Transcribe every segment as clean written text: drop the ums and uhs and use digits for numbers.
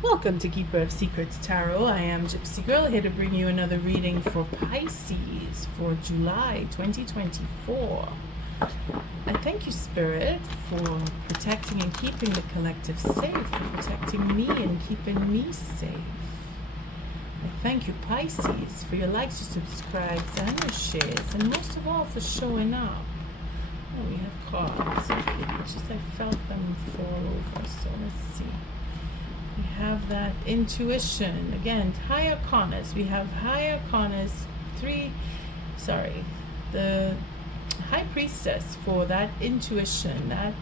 Welcome to Keeper of Secrets Tarot. I am Gypsy Girl, here to bring you another reading for Pisces for July 2024. I thank you, Spirit, for protecting and keeping the collective safe, for protecting me and keeping me safe. I thank you, Pisces, for your likes, your subscribes, and your shares, and most of all for showing up. Oh, we have cards. Okay, just I felt them fall over, so let's see. We have that intuition. Again, high arcanas. We have high arcanas, the high priestess for that intuition, that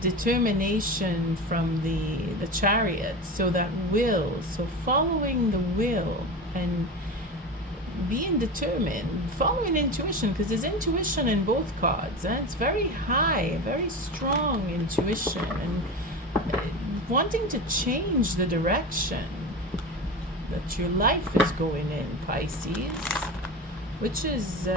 determination from the chariot. So that will, so following the will and being determined, following intuition, because there's intuition in both cards, and it's very high, very strong intuition, and wanting to change the direction that your life is going in, Pisces, which is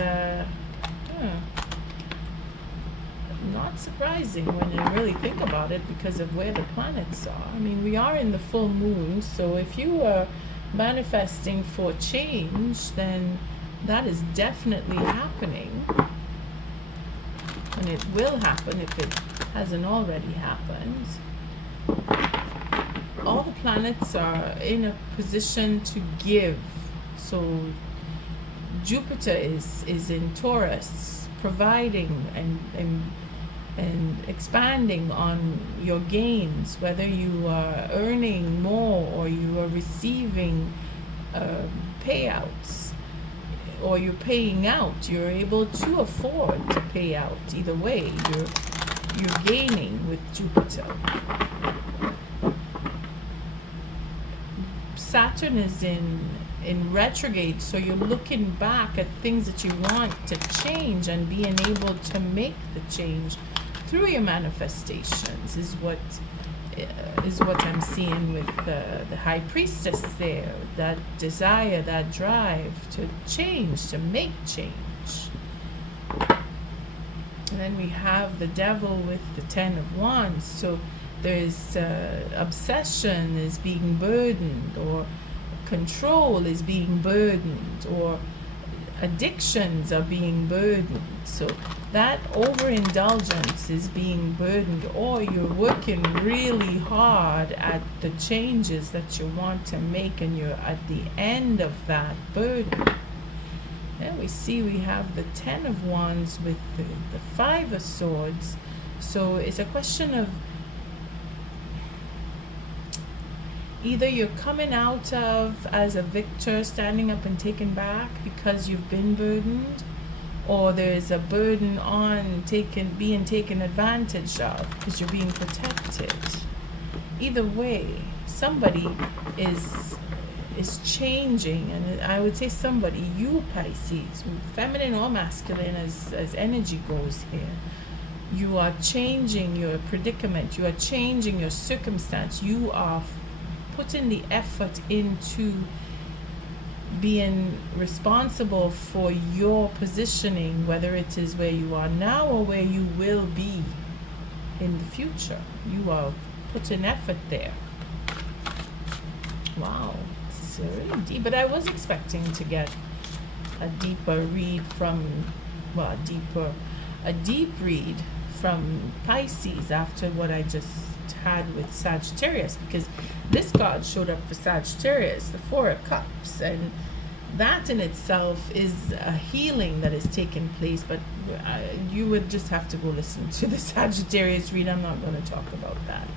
not surprising when you really think about it because of where the planets are. I mean, we are in the full moon, so if you are manifesting for change, then that is definitely happening, and it will happen if it hasn't already happened. All the planets are in a position to give. So Jupiter is in Taurus, providing and expanding on your gains, whether you are earning more or you are receiving payouts, or you're paying out. You're able to afford to pay out. Either way, you're gaining with Jupiter. Saturn is in retrograde, so you're looking back at things that you want to change and being able to make the change through your manifestations is what I'm seeing with the High Priestess there. That desire, that drive to change, to make change. And then we have the Devil with the Ten of Wands. So there's obsession is being burdened, or control is being burdened, or addictions are being burdened. So that overindulgence is being burdened, or you're working really hard at the changes that you want to make, and you're at the end of that burden. And we have the Ten of Wands with the Five of Swords. So it's a question of either you're coming out of as a victor, standing up and taking back because you've been burdened, or there's a burden on being taken advantage of because you're being protected. Either way, somebody is changing, and I would say somebody, you Pisces, feminine or masculine as energy goes here, you are changing your predicament, you are changing your circumstance, you are putting the effort into being responsible for your positioning, whether it is where you are now or where you will be in the future. You are putting effort there. Wow, it's really deep. But I was expecting to get a deeper read from, a deep read from Pisces after what I just had with Sagittarius, because this card showed up for Sagittarius, the Four of Cups, and that in itself is a healing that is taking place. But you would just have to go listen to the Sagittarius read. I'm not going to talk about that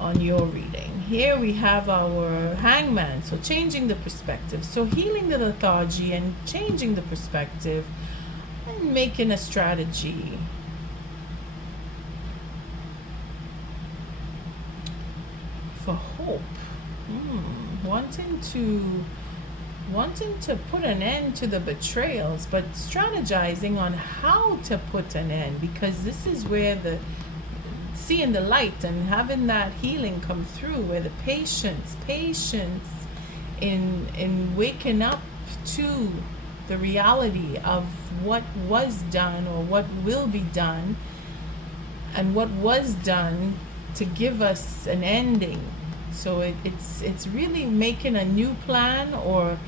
on your reading. Here we have our Hangman, so changing the perspective, so healing the lethargy and changing the perspective and making a strategy. For hope, wanting to put an end to the betrayals, but strategizing on how to put an end, because this is where the seeing the light and having that healing come through, where the patience in waking up to the reality of what was done or what will be done, and what was done to give us an ending So it's really making a new plan or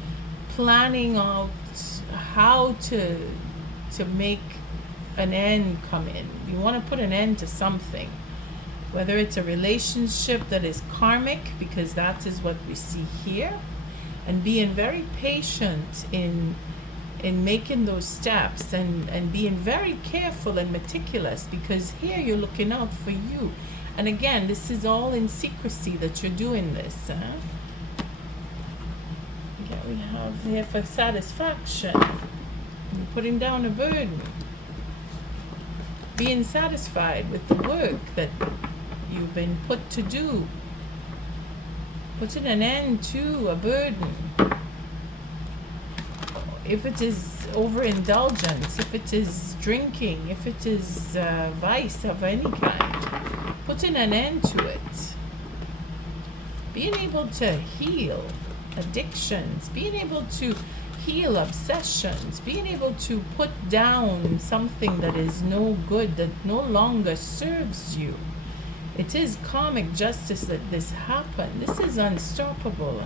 planning out how to make an end come in. You want to put an end to something, whether it's a relationship that is karmic, because that is what we see here, and being very patient in making those steps, and being very careful and meticulous, because here you're looking out for you. And again, this is all in secrecy that you're doing this. Yeah, we have here for satisfaction. You're putting down a burden. Being satisfied with the work that you've been put to do. Putting an end to a burden. If it is overindulgence, if it is drinking, if it is vice of any kind, putting an end to it. Being able to heal addictions, being able to heal obsessions, being able to put down something that is no good, that no longer serves you. It is karmic justice that this happened. This is unstoppable.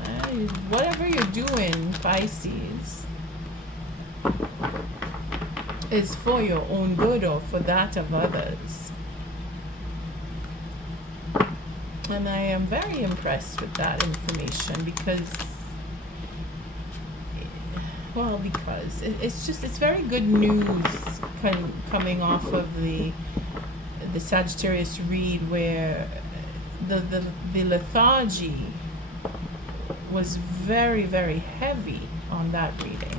Whatever you're doing, Pisces, is for your own good or for that of others. And I am very impressed with that information because it's very good news coming off of the Sagittarius read, where the lethargy was very, very heavy on that reading.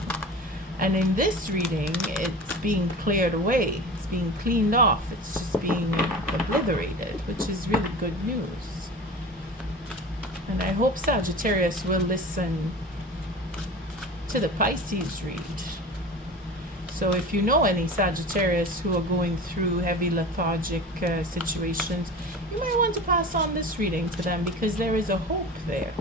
And in this reading, it's being cleared away. It's being cleaned off. It's just being obliterated, which is really good news. And I hope Sagittarius will listen to the Pisces read. So if you know any Sagittarius who are going through heavy lethargic situations, you might want to pass on this reading to them, because there is a hope there.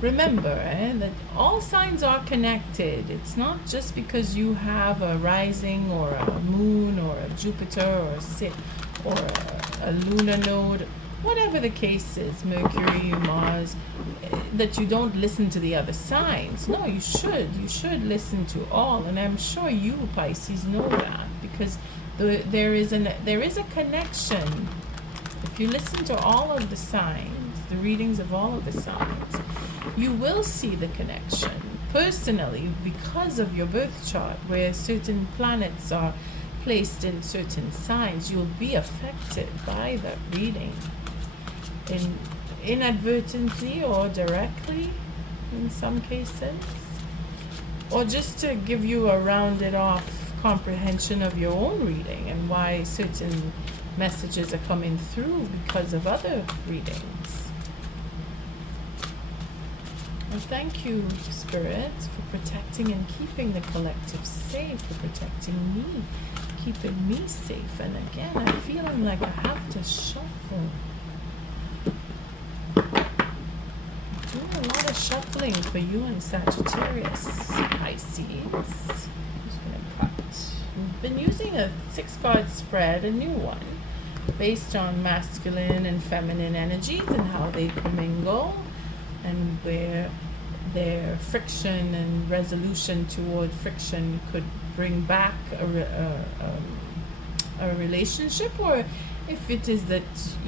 Remember that all signs are connected. It's not just because you have a rising or a moon or a Jupiter or a lunar node, whatever the case is, Mercury, Mars, that you don't listen to the other signs. No, you should. You should listen to all. And I'm sure you, Pisces, know that, because there is a connection. If you listen to all of the signs, the readings of all of the signs, you will see the connection. Personally, because of your birth chart, where certain planets are placed in certain signs, you'll be affected by that reading. Inadvertently or directly in some cases, or just to give you a rounded off comprehension of your own reading and why certain messages are coming through because of other readings. Well, thank you, Spirit, for protecting and keeping the collective safe, for protecting me, keeping me safe. And again, I'm feeling like I have to shuffle. Doing a lot of shuffling for you and Sagittarius, Pisces. I'm just going to cut. We've been using a 6-card spread, a new one, based on masculine and feminine energies and how they commingle, and where their friction and resolution toward friction could bring back a relationship, or if it is that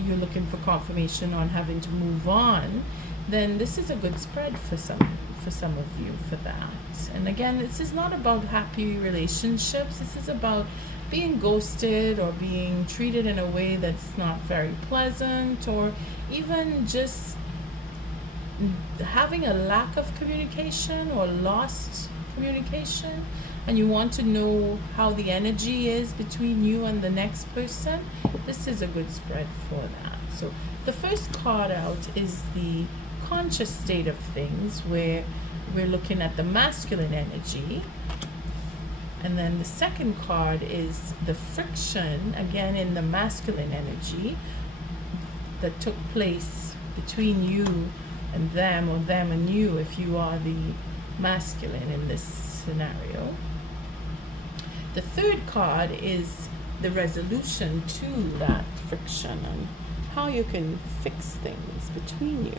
you're looking for confirmation on having to move on, then this is a good spread for some of you for that. And again, this is not about happy relationships. This is about being ghosted or being treated in a way that's not very pleasant, or even just having a lack of communication or lost communication, and you want to know how the energy is between you and the next person. This is a good spread for that. So the first card out is the conscious state of things, where we're looking at the masculine energy, and then the second card is the friction, again in the masculine energy, that took place between you and them, or them and you if you are the masculine in this scenario. The third card is the resolution to that friction, and how you can fix things between you.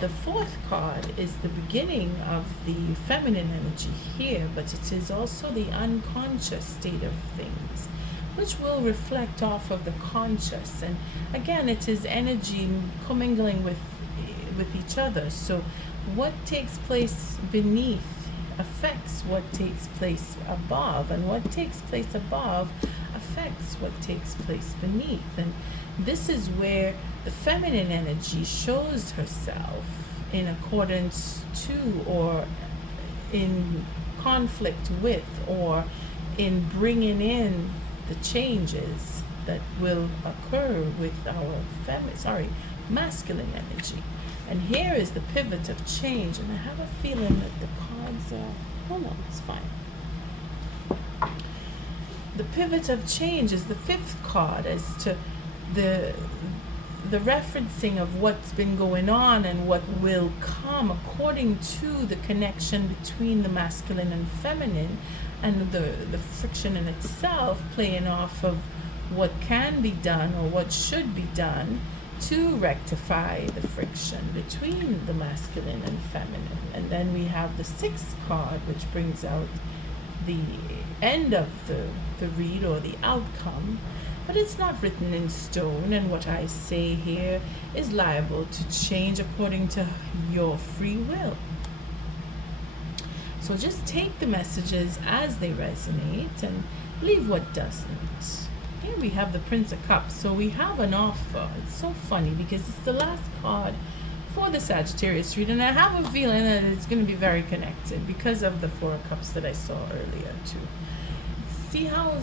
The fourth card is the beginning of the feminine energy here, but it is also the unconscious state of things, which will reflect off of the conscious. And again, it is energy commingling with each other. So what takes place beneath affects what takes place above, and what takes place above affects what takes place beneath. And this is where the feminine energy shows herself in accordance to, or in conflict with, or in bringing in the changes that will occur with our masculine energy. And here is the pivot of change, and I have a feeling that the cards are, oh no, it's fine. The pivot of change is the fifth card, as to the referencing of what's been going on and what will come according to the connection between the masculine and feminine, and the friction in itself playing off of what can be done or what should be done to rectify the friction between the masculine and feminine. And then we have the sixth card, which brings out the end of the read, or the outcome, but it's not written in stone, and what I say here is liable to change according to your free will. So just take the messages as they resonate and leave what doesn't. Here we have the Prince of Cups. So we have an offer. It's so funny because it's the last card for the Sagittarius read, and I have a feeling that it's going to be very connected because of the Four of Cups that I saw earlier too. See how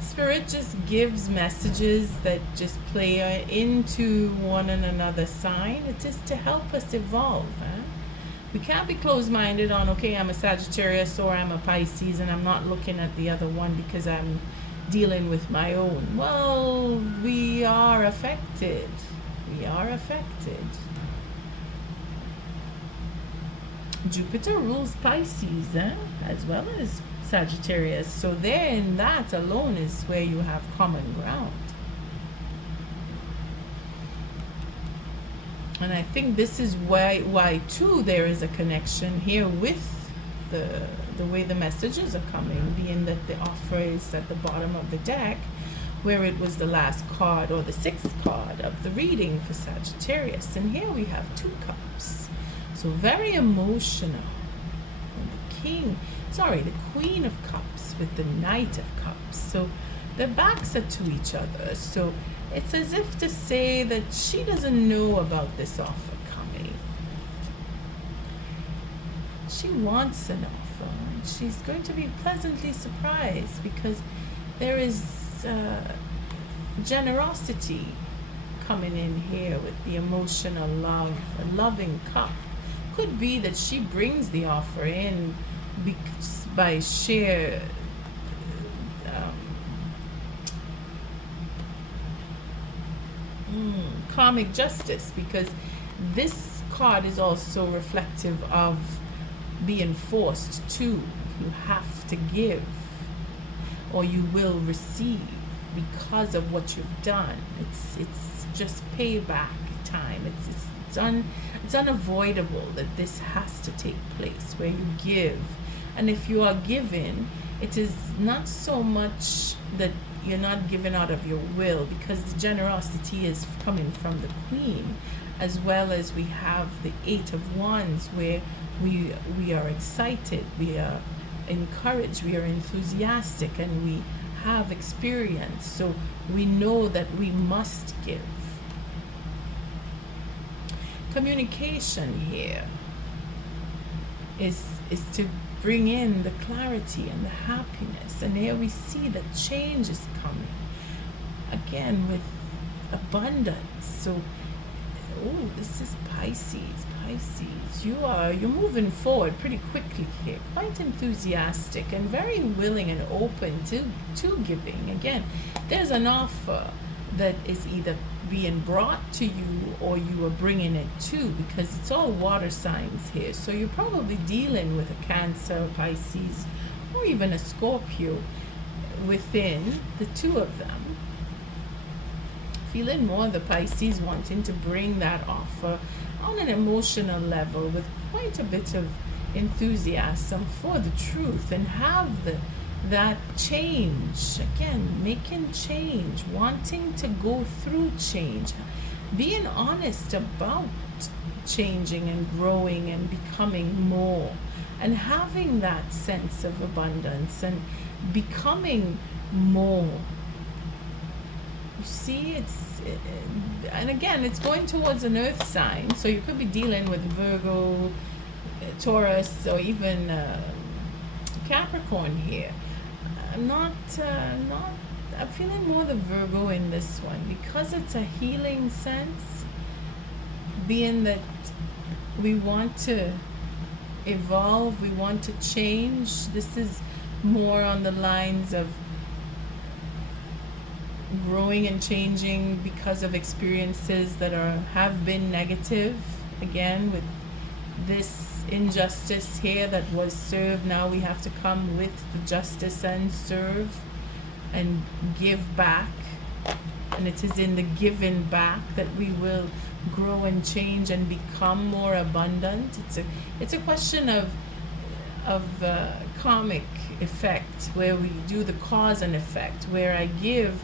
Spirit just gives messages that just play into one and another sign? It is to help us evolve. We can't be closed-minded on, okay, I'm a Sagittarius or I'm a Pisces, and I'm not looking at the other one because I'm dealing with my own. Well, we are affected. We are affected. Jupiter rules Pisces, as well as Sagittarius. So then that alone is where you have common ground. And I think this is why too there is a connection here with the way the messages are coming, being that the offer is at the bottom of the deck, where it was the last card or the sixth card of the reading for Sagittarius. And here we have two cups. So very emotional. And the Queen of Cups with the Knight of Cups. So their backs are to each other. So it's as if to say that she doesn't know about this offer coming. She wants an offer, and she's going to be pleasantly surprised because there is generosity coming in here with the emotional love, a loving cup. Could be that she brings the offer in by sheer karmic justice, because this card is also reflective of being forced to. You have to give or you will receive because of what you've done. It's just payback time. It's unavoidable that this has to take place, where you give. And if you are giving, it is not so much that you're not giving out of your will, because the generosity is coming from the Queen, as well as we have the Eight of Wands, where we are excited, we are encouraged, we are enthusiastic, and we have experience, so we know that we must give. Communication here is to bring in the clarity and the happiness, and here we see that change is coming again with abundance. So this is Pisces. You're moving forward pretty quickly here, quite enthusiastic and very willing and open to giving. Again, there's an offer that is either being brought to you or you are bringing it to, because it's all water signs here. So you're probably dealing with a Cancer, Pisces, or even a Scorpio within the two of them. Feeling more the Pisces wanting to bring that offer on an emotional level with quite a bit of enthusiasm for the truth, and have that change, again, making change, wanting to go through change, being honest about changing and growing and becoming more, and having that sense of abundance and becoming more. You see, and again, it's going towards an earth sign, so you could be dealing with Virgo, Taurus, or even Capricorn here. I'm feeling more the Virgo in this one, because it's a healing sense, being that we want to evolve, we want to change. This is more on the lines of growing and changing because of experiences that have been negative. Again, with this injustice here that was served, now we have to come with the justice and serve and give back, and it is in the giving back that we will grow and change and become more abundant. It's a question of karmic effect, where we do the cause and effect, where I give,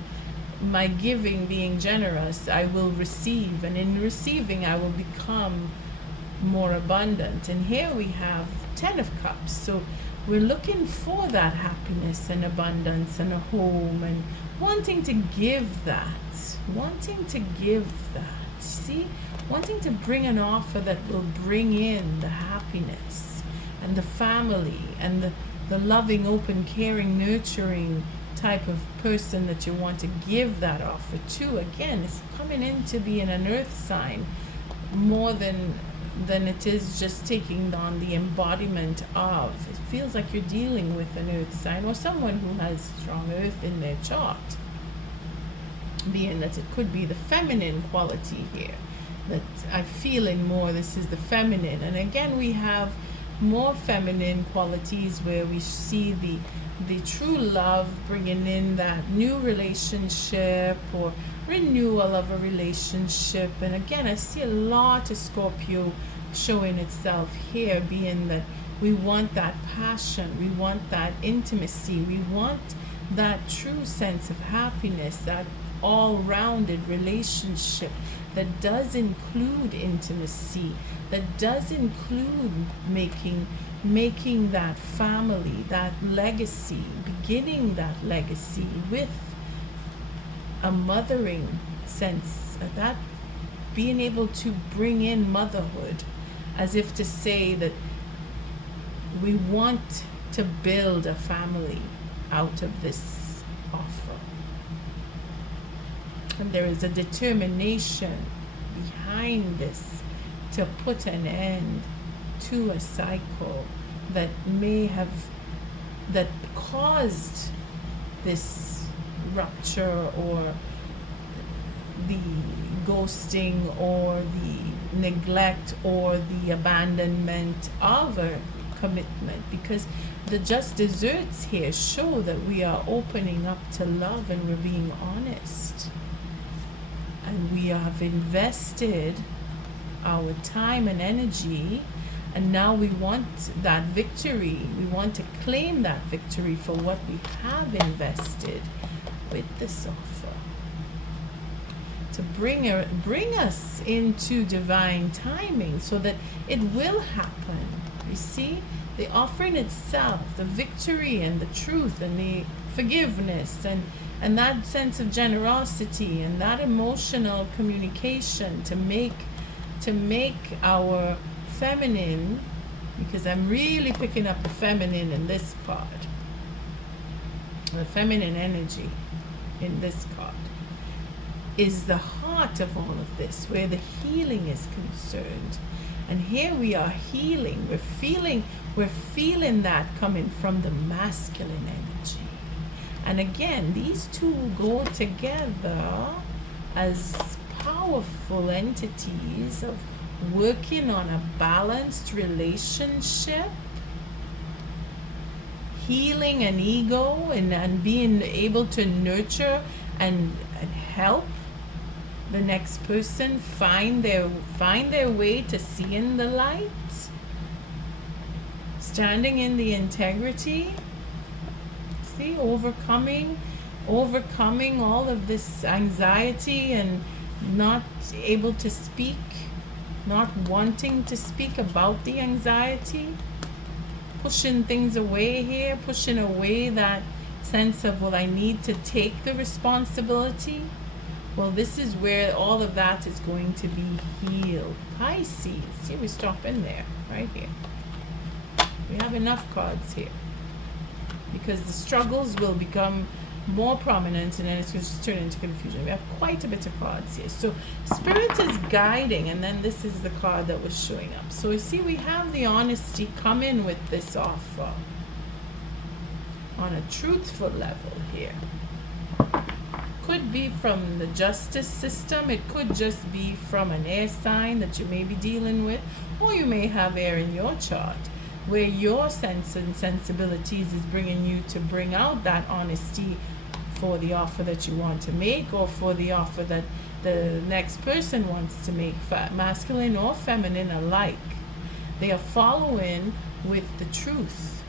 my giving being generous, I will receive, and in receiving I will become more abundant. And here we have 10 of Cups, so we're looking for that happiness and abundance and a home, and wanting to give that, see, wanting to bring an offer that will bring in the happiness and the family and the loving, open, caring, nurturing type of person that you want to give that offer to. Again, it's coming into being an earth sign more than it is just taking on the embodiment of. It feels like you're dealing with an earth sign or someone who has strong earth in their chart, being that it could be the feminine quality here that I'm feeling more. This is the feminine, and again we have more feminine qualities where we see the true love, bringing in that new relationship or renewal of a relationship. And again, I see a lot of Scorpio showing itself here, being that we want that passion, we want that intimacy, we want that true sense of happiness, that all-rounded relationship that does include intimacy, that does include making that family, that legacy, beginning that legacy with a mothering sense, that being able to bring in motherhood, as if to say that we want to build a family out of this offer. And there is a determination behind this to put an end to a cycle that that caused this rupture, or the ghosting, or the neglect, or the abandonment of a commitment, because the just desserts here show that we are opening up to love and we're being honest, and we have invested our time and energy, and now we want that victory. We want to claim that victory for what we have invested with this offer, to bring us into divine timing so that it will happen. You see, the offering itself, the victory and the truth and the forgiveness and that sense of generosity and that emotional communication to make our feminine, because I'm really picking up the feminine in this card, the feminine energy in this card is the heart of all of this, where the healing is concerned. And here we are healing, we're feeling that coming from the masculine energy. And again, these two go together as powerful entities of working on a balanced relationship, healing an ego and being able to nurture and help the next person find their way to seeing the light, standing in the integrity. See, overcoming all of this anxiety and not able to speak, not wanting to speak about the anxiety, pushing things away here, pushing away that sense of, well, I need to take the responsibility. Well, this is where all of that is going to be healed. Pisces, see, we stop in there, right here. We have enough cards here, because the struggles will become more prominent and then it's going to just turn into confusion. We have quite a bit of cards here. So Spirit is guiding, and then this is the card that was showing up. So you see, we have the honesty come in with this offer on a truthful level here. Could be from the justice system. It could just be from an air sign that you may be dealing with, or you may have air in your chart, where your sense and sensibilities is bringing you to bring out that honesty for the offer that you want to make, or for the offer that the next person wants to make, masculine or feminine alike. They are following with the truth.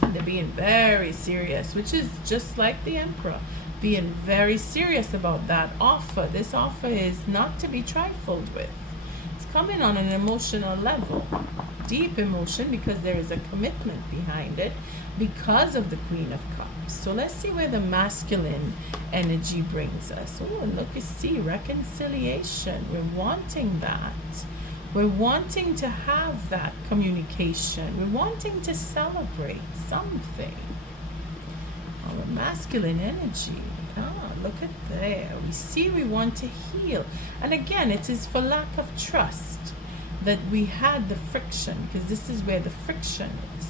They're being very serious, which is just like the Emperor, being very serious about that offer. This offer is not to be trifled with. It's coming on an emotional level, deep emotion, because there is a commitment behind it because of the Queen of Cups. So let's see where the masculine energy brings us. Oh, and look, you see, reconciliation. We're wanting that. We're wanting to have that communication. We're wanting to celebrate something. Our masculine energy. Ah, look at there. We see we want to heal. And again, it is for lack of trust that we had the friction, because this is where the friction is.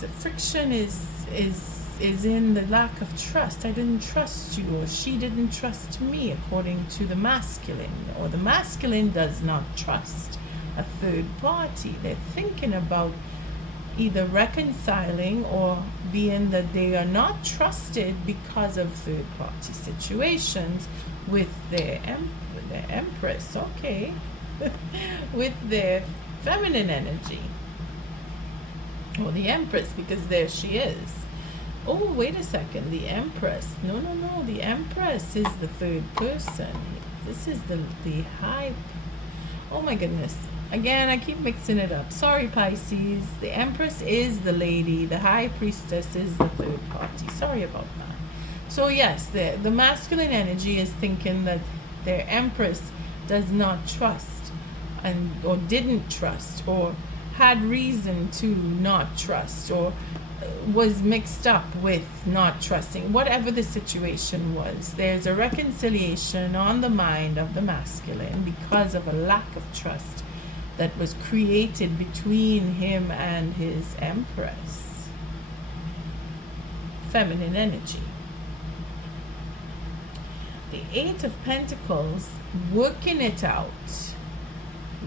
The friction is in the lack of trust. I didn't trust you, or she didn't trust me, according to the masculine. Or the masculine does not trust a third party. They're thinking about either reconciling or being that they are not trusted because of third party situations with their empress, okay, with their feminine energy, or the empress, because there she is. Oh, wait a second, the empress. No, the empress is the third person. This is the high. Oh my goodness. Again, I keep mixing it up. Sorry, Pisces. The empress is the lady. The high priestess is the third party. Sorry about that. So yes, the masculine energy is thinking that their empress does not trust, or didn't trust, or had reason to not trust, or was mixed up with not trusting. Whatever the situation was, there's a reconciliation on the mind of the masculine because of a lack of trust that was created between him and his empress. Feminine energy. The Eight of Pentacles, working it out,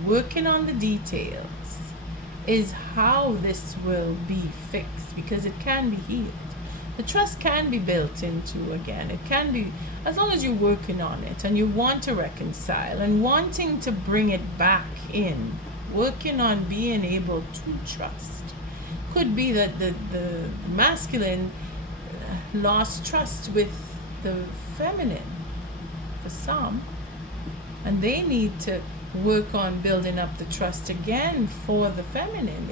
working on the details, is how this will be fixed, because it can be healed. The trust can be built into, again, it can be, as long as you're working on it and you want to reconcile and wanting to bring it back in, working on being able to trust. Could be that the masculine lost trust with the feminine for some, and they need to work on building up the trust again for the feminine.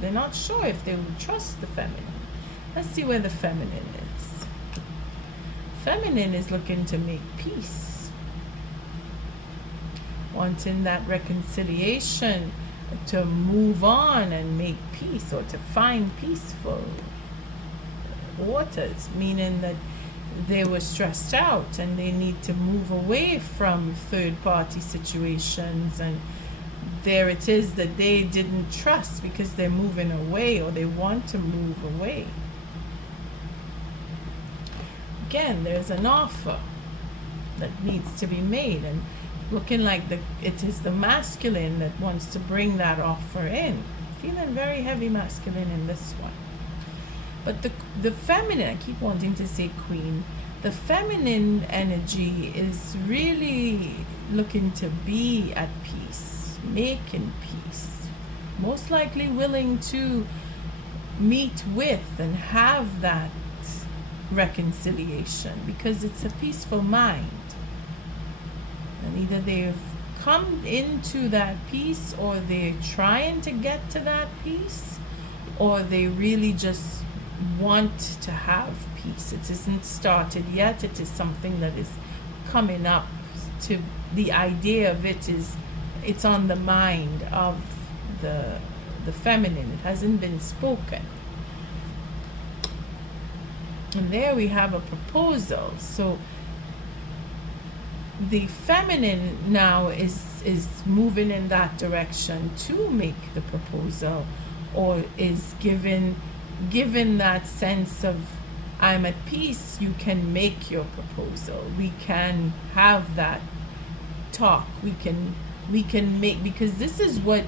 They're not sure if they would trust the feminine. Let's see where the feminine is. Feminine is looking to make peace, wanting that reconciliation, to move on and make peace, or to find peaceful waters, meaning that they were stressed out and they need to move away from third party situations, and there it is that they didn't trust because they're moving away, or they want to move away. Again, there's an offer that needs to be made, and looking like it is the masculine that wants to bring that offer in Feeling very heavy masculine in this one. But the feminine, I keep wanting to say queen, the feminine energy is really looking to be at peace, making peace, most likely willing to meet with and have that reconciliation, because it's a peaceful mind. And either they've come into that peace, or they're trying to get to that peace, or they really just want to have peace. It isn't started yet. It is something that is coming up. To the idea of it is, it's on the mind of the feminine. It hasn't been spoken. And there we have a proposal. So the feminine now is moving in that direction to make the proposal, or is given that sense of, I'm at peace, you can make your proposal. We can have that talk. We can make, because this is what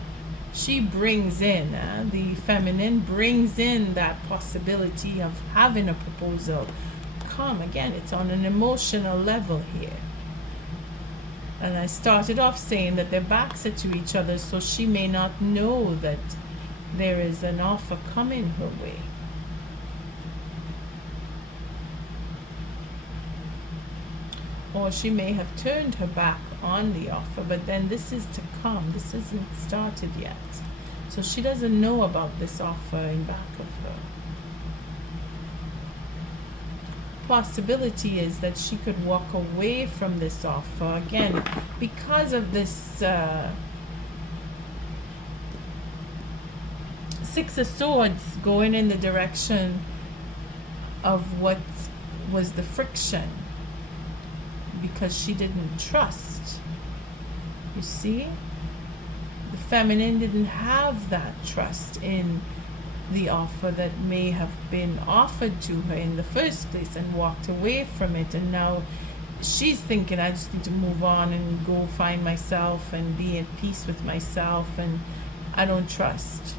she brings in. The feminine brings in that possibility of having a proposal come. Again, it's on an emotional level here. And I started off saying that their backs are to each other, so she may not know that there is an offer coming her way. Or she may have turned her back on the offer, but then this is to come. This isn't started yet. So she doesn't know about this offer in back of her. Possibility is that she could walk away from this offer, again, because of this Six of Swords going in the direction of what was the friction, because she didn't trust. You see? The feminine didn't have that trust in the offer that may have been offered to her in the first place, and walked away from it. And now she's thinking, I just need to move on and go find myself and be at peace with myself, and I don't trust.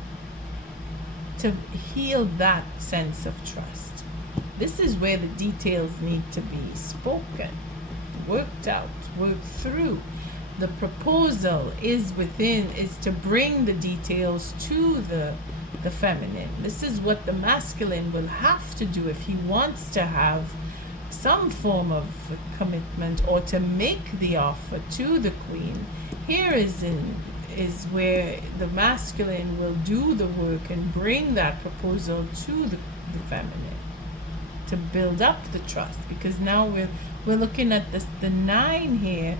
To heal that sense of trust, this is where the details need to be spoken, worked out, worked through. The proposal is to bring the details to the feminine. This is what the masculine will have to do if he wants to have some form of commitment, or to make the offer to the queen. Here is where the masculine will do the work and bring that proposal to the feminine, to build up the trust. Because now we're looking at the 9 here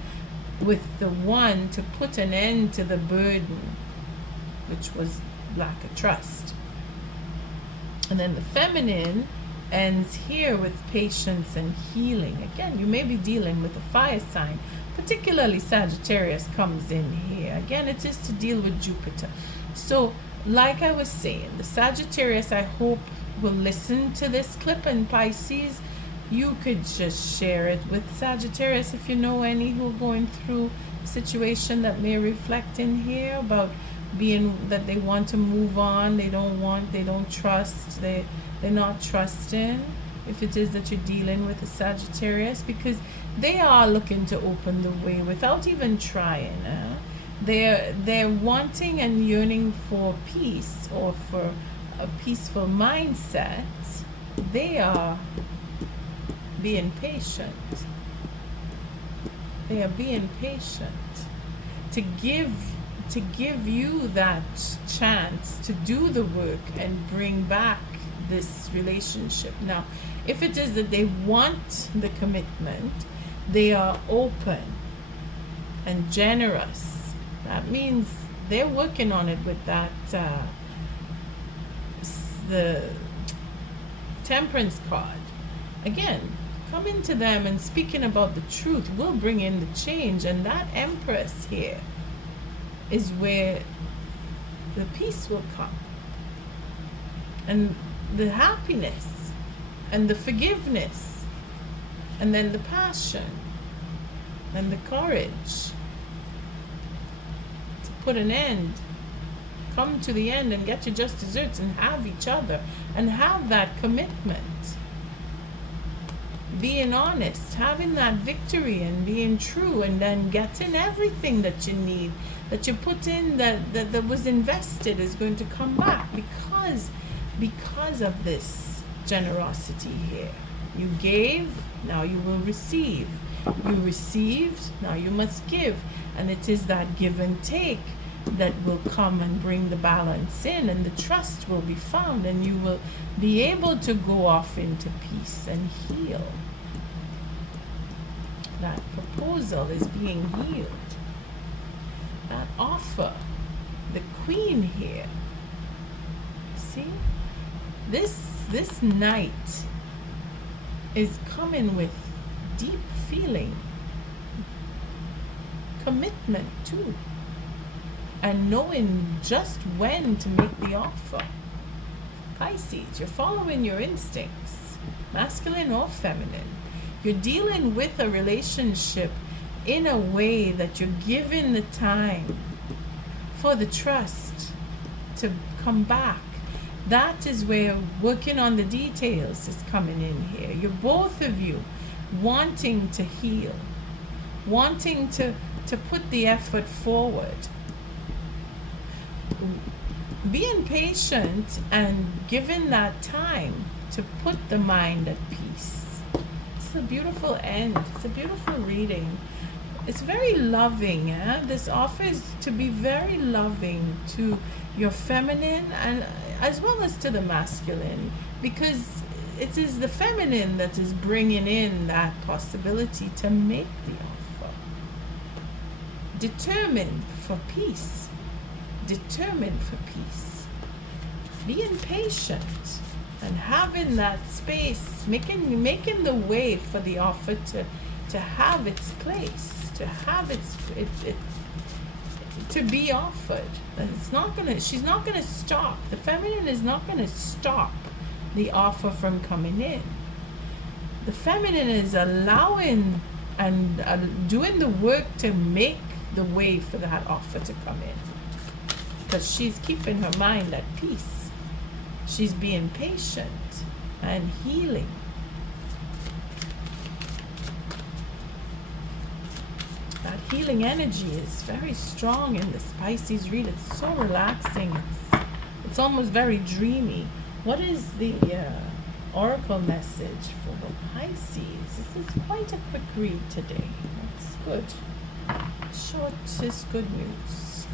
with the 1, to put an end to the burden, which was lack of trust. And then the feminine ends here with patience and healing. Again, you may be dealing with a fire sign, particularly Sagittarius comes in here. Again, it is to deal with Jupiter. So like I was saying, the Sagittarius, I hope, will listen to this clip, and Pisces, you could just share it with Sagittarius if you know any who are going through a situation that may reflect in here about being that they want to move on, they don't trust, they're not trusting. If it is that you're dealing with a Sagittarius, because they are looking to open the way without even trying. They're wanting and yearning for peace, or for a peaceful mindset. They are being patient. They are being patient to give you that chance to do the work and bring back this relationship. Now, if it is that they want the commitment, they are open and generous. That means they're working on it with that the Temperance card. Again, coming to them and speaking about the truth will bring in the change. And that Empress here is where the peace will come, and the happiness, and the forgiveness, and then the passion, and the courage to put an end come to the end and get your just desserts and have each other and have that commitment. Being honest, having that victory and being true, and then getting everything that you need, that you put in, that was invested, is going to come back because of this generosity here. You gave, now you will receive. You received, now you must give. And it is that give and take that will come and bring the balance in, and the trust will be found, and you will be able to go off into peace and heal. That proposal is being healed. That offer, the queen here. See? This knight is coming with deep feeling, commitment too, and knowing just when to make the offer. Pisces, you're following your instincts, masculine or feminine. You're dealing with a relationship in a way that you're giving the time for the trust to come back. That is where working on the details is coming in here. You're both of you wanting to heal, wanting to put the effort forward. Being patient and giving that time to put the mind at peace. It's a beautiful end. It's a beautiful reading. It's very loving. This offers to be very loving to your feminine and as well as to the masculine, because it is the feminine that is bringing in that possibility to make the offer. Determined for peace. Determined for peace. Being patient and having that space, making the way for the offer to have its place, to have it to be offered. And she's not gonna stop. The feminine is not gonna stop the offer from coming in. The feminine is allowing and doing the work to make the way for that offer to come in, because she's keeping her mind at peace. She's being patient and healing. That healing energy is very strong in this Pisces read. It's so relaxing. It's almost very dreamy. What is the oracle message for the Pisces? This is quite a quick read today. That's good. Short is good news.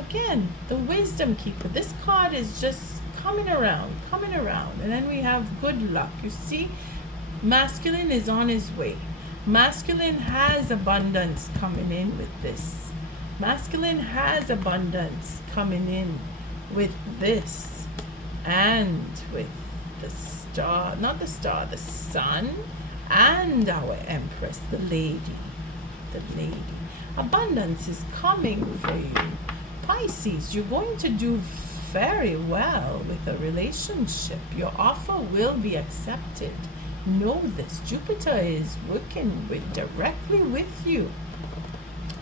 Again, the wisdom keeper. This card is just coming around. And then we have good luck. You see, masculine is on his way. Masculine has abundance coming in with this. Masculine has abundance coming in with this. And with the star, not the star, the sun, and our empress, the lady. Abundance is coming for you. Pisces, you're going to do very well with a relationship. Your offer will be accepted. Know this. Jupiter is working directly with you.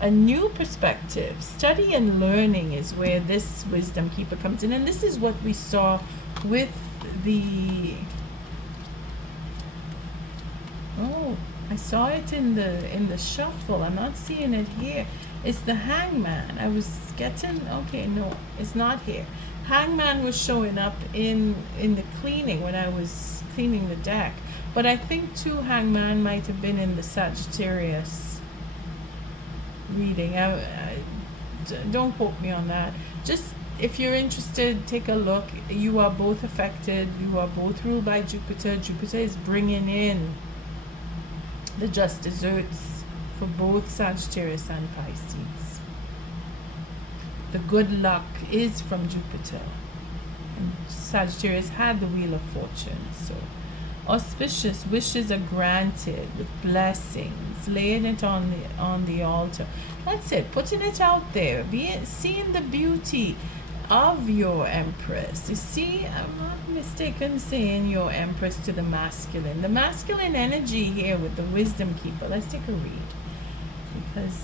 A new perspective. Study and learning is where this wisdom keeper comes in. And this is what we saw with the... Oh, I saw it in the shuffle. I'm not seeing it here. It's the hangman. I was getting... Okay, no, it's not here. Hangman was showing up in the cleaning when I was cleaning the deck. But I think too, hangman might have been in the Sagittarius reading. Don't quote me on that. Just if you're interested, take a look. You are both affected. You are both ruled by Jupiter. Jupiter is bringing in the just desserts for both Sagittarius and Pisces. The good luck is from Jupiter. And Sagittarius had the Wheel of Fortune. So auspicious wishes are granted with blessings, laying it on the altar. That's it, putting it out there, seeing the beauty of your empress. You see, I'm not mistaken saying your empress to the masculine. The masculine energy here with the wisdom keeper. Let's take a read, because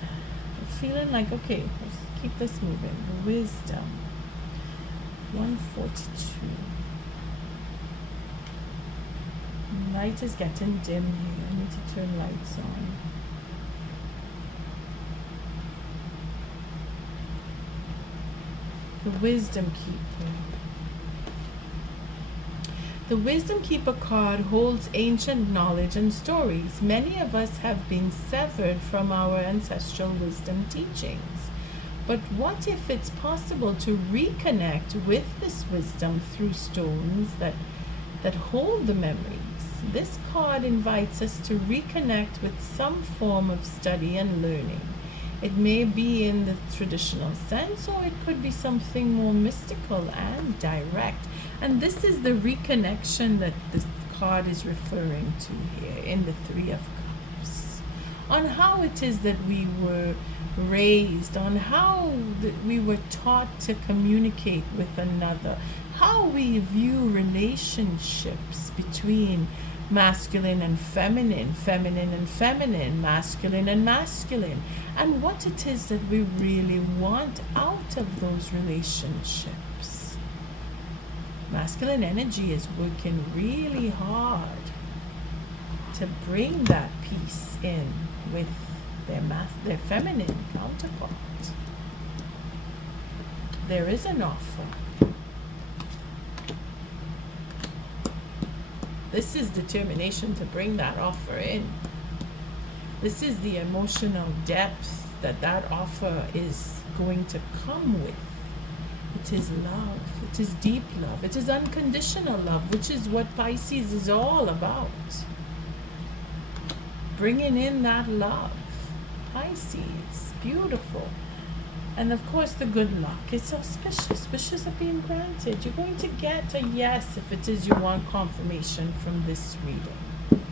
I'm feeling like, okay, let's keep this moving. The wisdom. 1:42. Light is getting dim here. I need to turn lights on. The Wisdom Keeper. The Wisdom Keeper card holds ancient knowledge and stories. Many of us have been severed from our ancestral wisdom teachings. But what if it's possible to reconnect with this wisdom through stones that hold the memories? This card invites us to reconnect with some form of study and learning. It may be in the traditional sense, or it could be something more mystical and direct. And this is the reconnection that this card is referring to here in the Three of Cups. On how it is that we were raised, on how we were taught to communicate with another, how we view relationships between masculine and feminine, feminine and feminine, masculine and masculine, and what it is that we really want out of those relationships. Masculine energy is working really hard to bring that peace in with their feminine counterpart. There is an offer. This is determination to bring that offer in. This is the emotional depth that offer is going to come with. It is love. It is deep love. It is unconditional love, which is what Pisces is all about. Bringing in that love. Pisces, beautiful. And of course the good luck. It's auspicious. Wishes are being granted. You're going to get a yes if it is you want confirmation from this reading.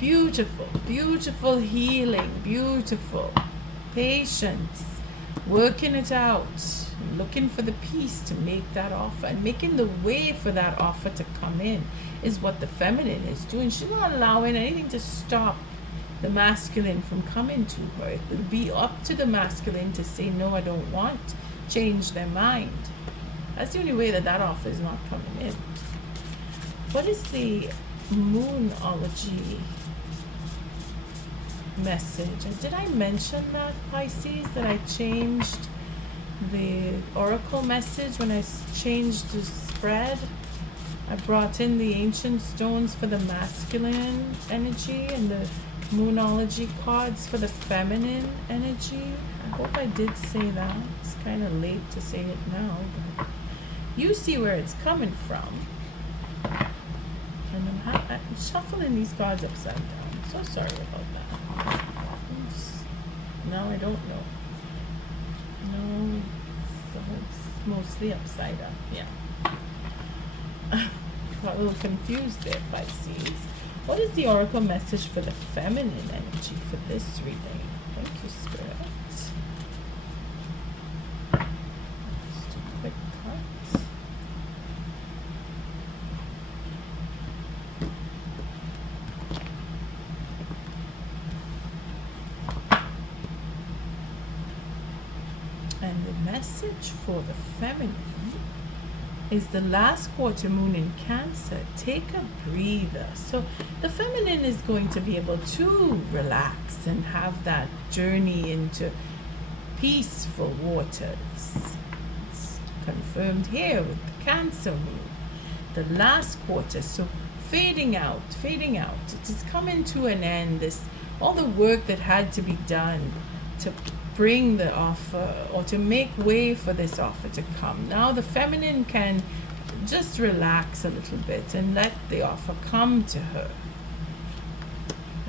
Beautiful, beautiful healing, beautiful patience, working it out, looking for the peace to make that offer, and making the way for that offer to come in is what the feminine is doing. She's not allowing anything to stop the masculine from coming to her. It will be up to the masculine to say, no, I don't want, change their mind. That's the only way that offer is not coming in. What is the Moonology message? And did I mention that, Pisces, that I changed the oracle message when I changed the spread? I brought in the ancient stones for the masculine energy and the Moonology cards for the feminine energy. I hope I did say that. It's kind of late to say it now, but you see where it's coming from. And I'm shuffling these cards upside down. I'm so sorry about that. No, I don't know. No, so it's mostly upside down. Yeah. Got a little confused there, Pisces. What is the oracle message for the feminine energy for this reading? Thank you, Spirit. Just a quick cut. And the message for the feminine is the last quarter moon in Cancer. Take a breather. So the feminine is going to be able to relax and have that journey into peaceful waters. It's confirmed here with the Cancer moon. The last quarter, so fading out. It is coming to an end. All the work that had to be done to bring the offer or to make way for this offer to come. Now the feminine can just relax a little bit and let the offer come to her.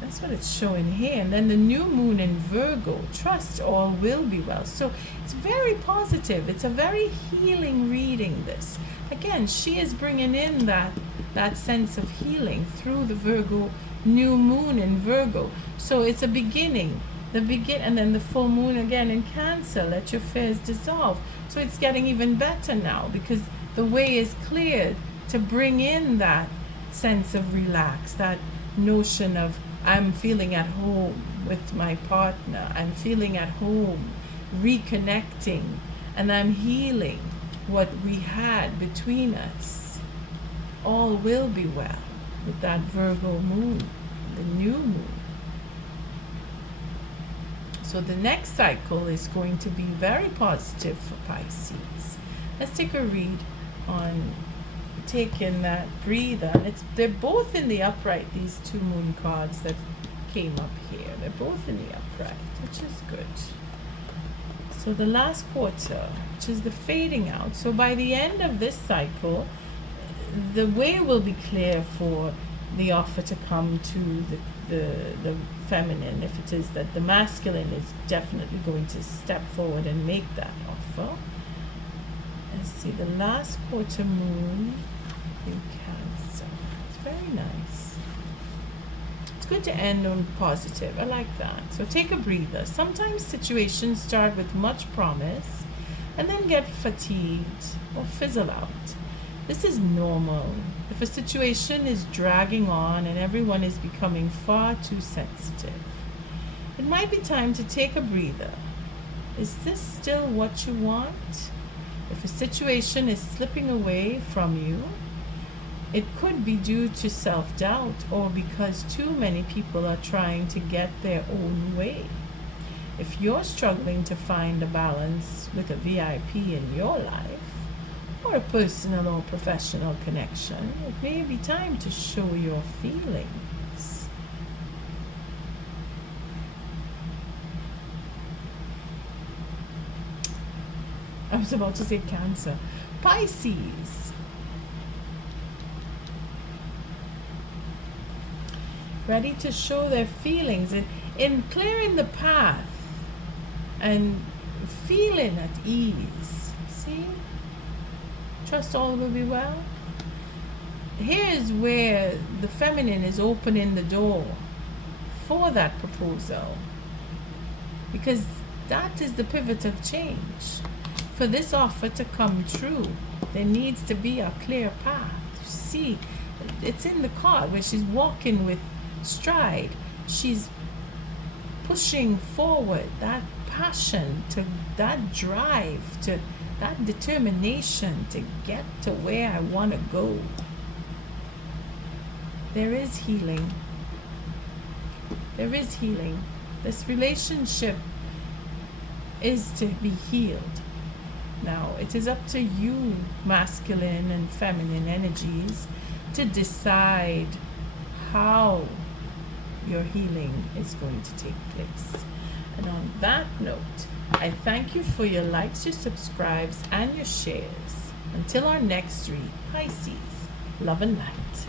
That's what it's showing here. And then the new moon in Virgo, trust all will be well. So it's very positive. It's a very healing reading, this. Again, she is bringing in that sense of healing through the Virgo new moon in Virgo. So it's a beginning. And then the full moon again in Cancer, let your fears dissolve. So it's getting even better now because the way is cleared to bring in that sense of relax, that notion of I'm feeling at home with my partner, I'm feeling at home, reconnecting and I'm healing what we had between us. All will be well with that Virgo moon, the new moon. So the next cycle is going to be very positive for Pisces. Let's take a read on taking that breather. They're both in the upright, these two moon cards that came up here. They're both in the upright, which is good. So the last quarter, which is the fading out. So by the end of this cycle, the way will be clear for the offer to come to the feminine, if it is that the masculine is definitely going to step forward and make that offer. Let's see, the last quarter moon in Cancer. It's very nice. It's good to end on positive. I like that. So take a breather. Sometimes situations start with much promise and then get fatigued or fizzle out. This is normal. If a situation is dragging on and everyone is becoming far too sensitive, it might be time to take a breather. Is this still what you want? If a situation is slipping away from you, it could be due to self-doubt or because too many people are trying to get their own way. If you're struggling to find a balance with a VIP in your life, or a personal or professional connection, it may be time to show your feelings. I was about to say Cancer. Pisces. Ready to show their feelings in clearing the path and feeling at ease. See? Trust all will be well. Here's where the feminine is opening the door for that proposal, because that is the pivot of change. For this offer to come true, there needs to be a clear path. See, it's in the card where she's walking with stride. She's pushing forward, that passion, to that drive, to that determination to get to where I want to go. There is healing. There is healing. This relationship is to be healed. Now, it is up to you, masculine and feminine energies, to decide how your healing is going to take place. And on that note, I thank you for your likes, your subscribes, and your shares. Until our next read, Pisces, love and light.